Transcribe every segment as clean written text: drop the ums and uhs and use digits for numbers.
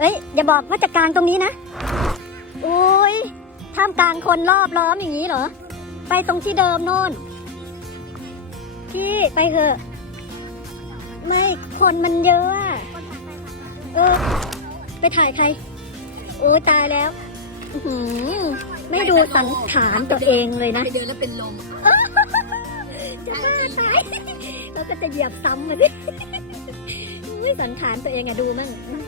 ฮ้ยอย่าบอกว่าจะกลางตรงนี้นะโอ้ยท่ามกลางคนรอบล้อมอย่างนี้เหรอไปตรงที่เดิมโน่นพี่ไปเถอะไม่คนมันเยอะอะไปถ่ายใครโอ้ยตายแล้วไม่ดูสันฐานตัวเองเลยนะเดินแล้วเป็นลมจะบ้าตายแล้วก็จะเหยียบซ้ำมาสิอุ้ยสันฐานตัวเองอะดูมั่ง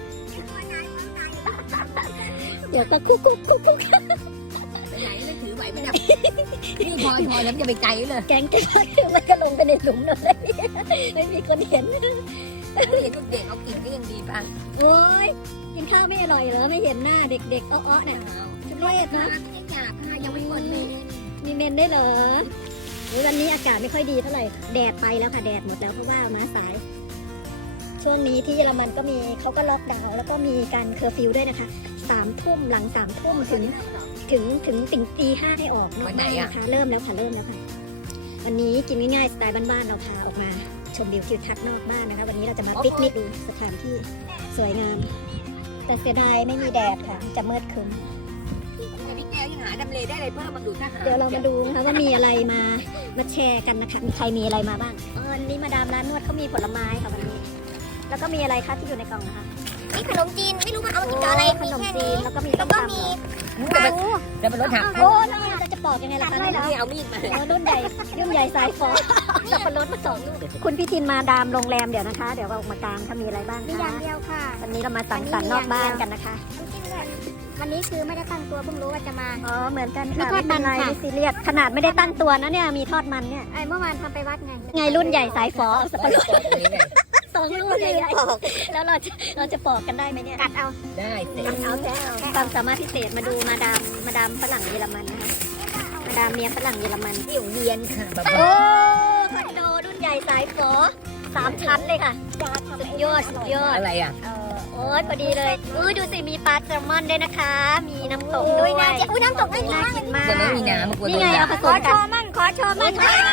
เดี๋ยวก็คุกไปไหนแล้วถือไหวไหมเนี่ยนี่พอแล้วจะไปไกลเลยแกงมันก็ลงไปในหลุมเลยไม่มีคนเห็นเห็นเด็กเอากินก็ยังดีป่ะโอ้ยกินข้าวไม่อร่อยเหรอไม่เห็นหน้าเด็กๆอ้อๆเนี่ยชุดเล็กนะยังอยากค่ะยังไม่หมดเลยมีเมนได้เหรอวันนี้อากาศไม่ค่อยดีเท่าไหร่แดดไปแล้วค่ะแดดหมดแล้วเพราะว่ามาสายช่วงนี้ที่เยอรมันก็มีเขาก็ล็อกดาวน์แล้วก็มีการเคอร์ฟิวด้วยนะคะ3 ทุ่มหลัง3 ทุ่มถึงตี 5ให้ออกนอกบ้านนะคะเริ่มแล้วค่ะวันนี้กินง่ายๆสไตล์บ้านๆเราพาออกมาชมวิวทิวทัศน์นอกบ้านนะคะวันนี้เราจะมาปิกนิกดูสถานที่สวยงามแต่เสียดายไม่มีแดดค่ะจะมืดครึ้มพี่แก้วยังหาดำเลได้เลยเพิ่มมาดูทหารเดี๋ยวเรามาดูนะคะว่ามีอะไรมาแชร์กันนะคะมีใครมีอะไรมาบ้างนี่มาดามร้านนวดเขามีผลไม้ค่ะวันนี้แล้วก็มีอะไรคะที่อยู่ในกล่องนะคะมีขนมจีนไม่รู้ว่าเอามากินกับอะไรขนมแค่จีนี้นแล้วก็มีแล้วก็มีจะเป็นรถถังโอ้แล้วเราจะปอกยังไงล่ะคะนี่เอามีดมารุ่นใหญ่สายฟอสับปะรดมา2 ลูกคุณพี่ทินมาดามโรงแรมเดี๋ยวนะคะเดี๋ยวเราออกมากลางถ้ามีอะไรบ้างมีอย่างคะเดียวค่ะวันนี้เรามาสังสรรค์นอกบ้านกันนะคะวันนี้คือไม่ได้ตั้งตัวเพิ่งรู้ว่าจะมาอ๋อเหมือนกันมีค่ะทอดมันไม่เป็นไรค่ะไม่ซีเรียสขนาดไม่ได้ตั้งตัวนะเนี่ยมีทอดมันเนี่ยเมื่อวานทำไปวัดไงไงรุ่นใหญ่สายฟอสับปะรดตรงนี้ไง 2 ลูกใหญ่ๆแล้วเราจะปอกกันได้ไหมเนี่ยกัดเอาได้เสร็จเอาแค่ความสามารถพิเศษมาดูมาดามฝรั่งเยอรมันนะคะมาดามเมียฝรั่งเยอรมันเดี่ยวเวียนค่ะแบบโอ้คอนโดรุ่นใหญ่สายฝอ3 ชั้นเลยค่ะสุดยอดอะไรอ่ะโอ้ยพอดีเลยดูสิมีปลาแซลมอนด้วยนะคะ มีน้ำตกด้อุ้วยยน้ำตกน่ากินน่ามากกินมากจะไม่มีน้ำกลัวนี่ไงเอาผสขอมโชกันว์มั่งขอโชว์มั่ง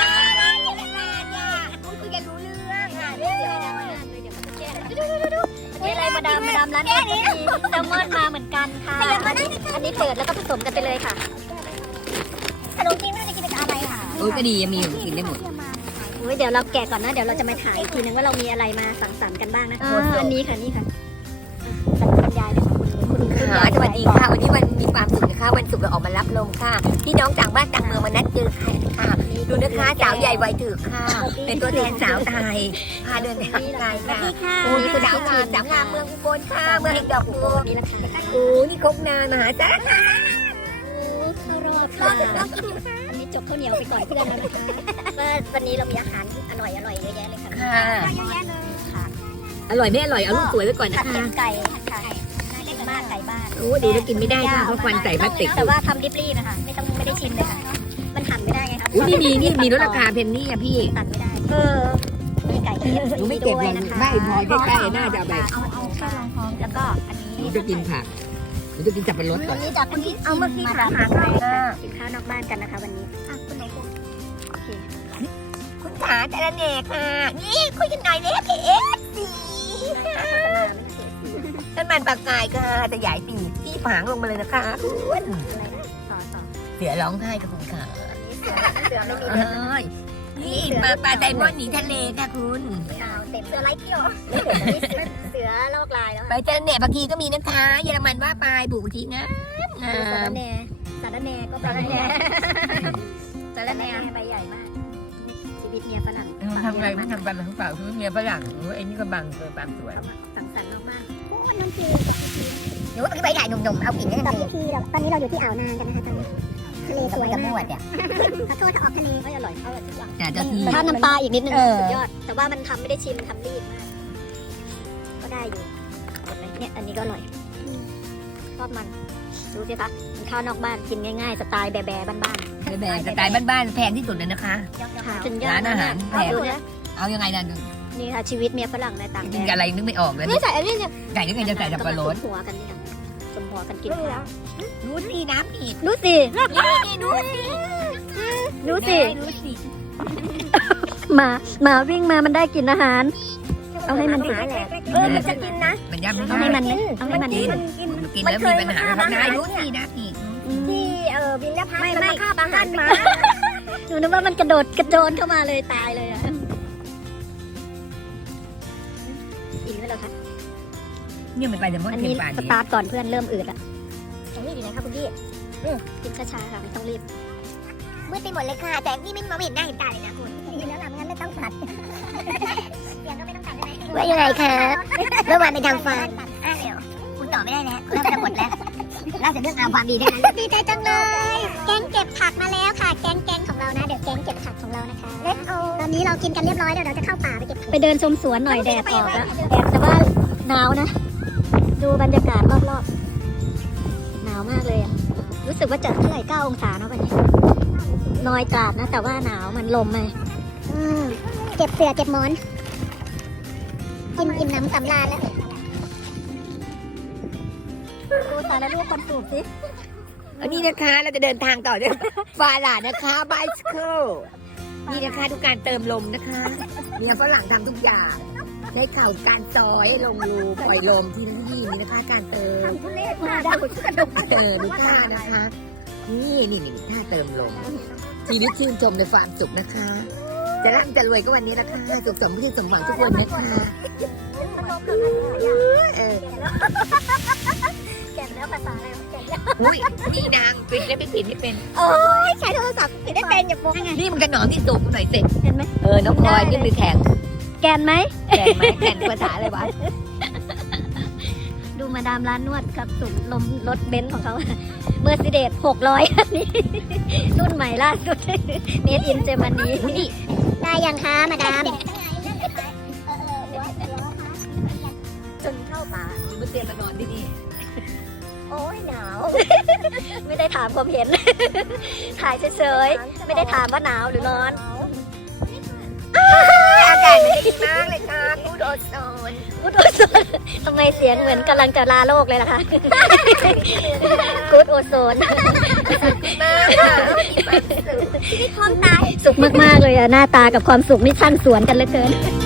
คุยกันรู้เรื่องค่ะนี่อะไรมาดามร้านนี้มีแซลมอนมาเหมือนกันค่ะอันนี้เปิดแล้วก็ผสมกันไปเลยค่ะขนมจีนไม่รู้จะกินกับอะไรค่ะโอ้ยก็ดียังมีอยู่กินได้หมดเดี๋ยวเราแกะก่อนนะเดี๋ยวเราจะมาถ่ายอีกทีนึงว่าเรามีอะไรมาสังสรรค์กันบ้างนะอันนี้ค่ะบรรยายเลยค่ะคุณค่ะสวัสดีค่ะวันนี้วันมีความสุขนะคะวันศุกร์เราออกมารับลมค่ะพี่น้องต่างบ้านต่างเมืองมานัดเจอค่ะดูนะคะสาวใหญ่วัยถึกค่ะ เป็นตัวแทนสาวไทยพาเดินทางไกลค่ะค่ะโอ้นี่คือสาวงามเมืองอุบลค่ะเมืองแห่งดอกอุบลนี่แหละค่ะโอ้นี่ครกนานมหาจ้าเข้ารอบค่ะอันนี้จบข้าวเหนียวไปก่อนเพื่อนแล้วนะคะว่าวันนี้เรามีอาหารอร่อยเยอะแยะเลยค่ะค่ะเยอะแยะเลยค่ะอร่อยไม่อร่อยเอาลูกสวยไว้ก่อนผันะดคะเผ็ดไก่ค่ะเล็กมากไก่บ้านโอ้ดูแล้วกินไม่ได้ค่ะเพราะควันใส่พลาสติกแต่ว่าทำรีบๆนะคะไม่ได้ชิมเลยค่ะมันหั่นไม่ได้ไงคะอุ้ยนี่มีลดราคาเพนนี่อ่ะพี่ตัดไม่ได้มีไก่ที่หนูไม่เก็บเลยไม่พอใกล้ๆน่าจะเอาไปเอาแค่ลองพร้อมแล้วก็อันหนูนี้จะกินผักหนูจะกินสับปะรดก่อนนี่จากคุณที่เอาเมื่อกี้ค่ะกินข้าวนอกบ้านกันนะคะวันนี้คุณไหนคุณโอเคคุณขาจระเนค่ะ นี่คุยกันหน่อยเลยพี่ต้นมันปากกายค่ะแต่ใหญ่ปีกที่ฝางลงมาเลยนะคะคุณอะไรนะต่อเสือร้องไห้กับคุณขาเสือไม่มีเอ้ยนี่ปลาไดมอนด์หนีทะเลค่ะคุณเต็มเสือไร้เกี่ยวเสือลอกลายแล้วไปจระเนบางทีก็มีนะคะ เยอรมันว่าไปบุกทีนะงาสารมแหน่ก็สารแหน่ใบใหญ่มากชีวิตเมียฝรั่งทำไงไม่ทำกันหรือเปล่าคือเมียฝรั่งไอ้นี่ก็บังเกินความสวยสังสรรค์มากโอ้ยน้ำจีนหนูว่าใบใหญ่หนุ่มๆเอากินได้กับไงพี่ทีเราตอนนี้เราอยู่ที่อ่าวนางกันนะคะตอนนี้ทะเลสวยกับนมากวดเนี่ยขอโทษถ้าออกทะเลไม่อร่อยทุกอย่างแต่เจ้าที่ถ้าน้ำปลาอีกนิดนึงเออสุดยอด แต่ว่ามันทำไม่ได้ชิมมันทำรีบมาก ก็ได้อยู่เห็นไหมเนี่ยอันนี้ก็อร่อยทอดมันดูสิคะกินข้าวนอกบ้านกินง่ายๆสไตล์แบะๆบ้านแบบสไตล์บ้านๆแพงที่สุดเลยนะคะๆหาจนยากร้านอาหารแพงดูนะเอายังไงนะนี่ค่ะชีวิตเมียฝรั่งในต่างแดกินนกับอะไรนึกไม่ออกเลยนี่ใส่อันนี้เนี่ยไก่ก็ไงจะใส่สับปะรดสมหัวกันนี่ค่ะสมหัวกันกินรู้แล้วรู้สิน้ำผิดดูสินี่ดูสิดูสิรู้สิหมาวิ่งมามันได้กินอาหาร เอาให้มันหาแหละมันจะกินนะมันย่ำไหมเอาคะให้มันไหมเอาให้มันกินไหมกินแล้วมีปัญหาแล้วนายรู้สินะอีกที่บินและพัดมันมาคาบอาหารมาหนูนึกว่ามันกระโดดเข้ามาเลยตายเลยอ่ะอิ่มแล้วเหรอคะเนี่ยมันไปแต่เมื่ออันเทีนี้ยนป่านสนี้ตาร์ทก่อนเพื่อนเริ่มอืดละตรงนี้อยู่ไหนครับคุณพี่กินช้าๆค่ะไม่ต้องรีบมืดไปหมดเลยค่ะ แต่นี่ไม่มองไม่เห็นหน้าเห็นตาเลยนะคุณดีแล้วล่ะงั้นไม่ต้องตัดเสียงก็ไม่ต้องตัดเลยว่ายังไงคะเมื่อวานไปทำฟันเดี๋ยวคุณต่อไม่ได้แล้วเริ่มจะหมดแล้วเราจะเลือกเอาความดีได้ไหมดีใจจังเลย แกงเก็บผักมาแล้วค่ะ แกงของเรานะเดี๋ยวแกงเก็บผักของเรานะคะตอนนี้เรากินกันเรียบร้อยแล้วเราจะเข้าป่าไปเก็บผักไปเดินชมสวนหน่อยแดดออกแล้วแดดแต่ว่าหนาวนะ ดูบรรยากาศรอบๆหนาวมากเลยอ่ะรู้สึกว่าจะเท่าไหร่9 องศาเนาะวันนี้น้อยตราดนะแต่ว่าหนาวมันลมไหมเก็บเสือเก็บหมอนกินอิ่มน้ำสำราญแล้วดูสารลูกคนสูบสิอันนี้นะคะเราจะเดินทางต่อด้วยฟาลานะคะไบซิเคิลนี่นะคะทุกการเติมลมนะคะเนี่ยฝรั่งทำทุกอย่างใช้เข่าการซอยให้ลงรูปล่อยลมที่นี่นะคะ การเติมทุเรศมากดูท่านะคะ นี่ท่าเติมลมชีวิตชื่นชมในความสุขนะคะ จะร่ำจะรวยก็วันนี้นะคะสุขสมที่สมหวังทุกคนนะคะเออแก่แล้วภาษาอะไรแก่แล้วอุ้ยนี่นางปิดแล้วไม่ปิดไม่เป็นโอ้ยใช้โทรศัพท์ปิดได้เป็นอย่าโกงนี่มันกระหนอมที่สุกหน่อยสิเห็นไหมน้องพลอยนี่มือแข็งแกนไหมแข็งไหมแข็งภาษาอะไรวะดูมาดามร้านนวดกับสุดลมรถเบนซ์ของเขาเมอร์ซิเดส600อันนี้รุ่นใหม่ล่าสุดเมดอินเจอร์มันนีได้ยังคะมาดามจนเข้าป่ามาเตรียมมานอนที่นี่โอ้ยหนาว ไม่ได้ถามความเห็น ถ่ายเฉยๆไม่ได้ถามว่าหนาวหรือร้อนอากาศไม่ดีมากเลยค่ะพูดโอโซนกูดโอโซนทำไมเสียงเหมือนกำลังจะลาโลกเลยล่ะคะ กูดโอโซนมากชีวิตพร้อมตายสุขมากๆเลยอะหน้าตากับความสุขนี่ช่างสวนกันเหลือเกิน